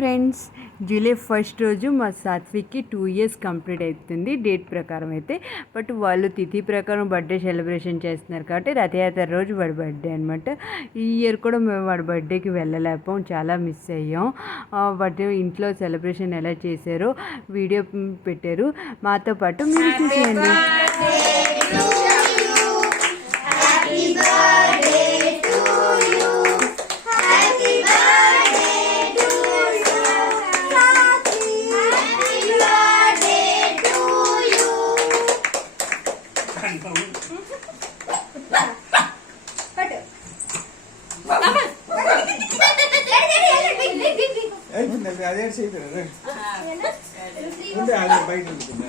Friends, July 1 రోజు మా సాత్విక్కి 2 years complete అవుతుంది డేట్ ప్రకారం అయితే. బట్ వాళ్ళు తిథి ప్రకారం బర్త్డే సెలబ్రేషన్ చేస్తున్నారు కాబట్టి రథయాత్ర రోజు వాడి బర్త్డే అనమాట. ఈ ఇయర్ కూడా మేము వాడి బర్త్డేకి వెళ్ళలేకపోయాం, చాలా మిస్ అయ్యాం. బట్ ఇంట్లో సెలబ్రేషన్ ఎలా చేశారో వీడియో పెట్టారు, మాతో పాటు మీరు చూసేయండి. అదే బయట ఉంటుంది.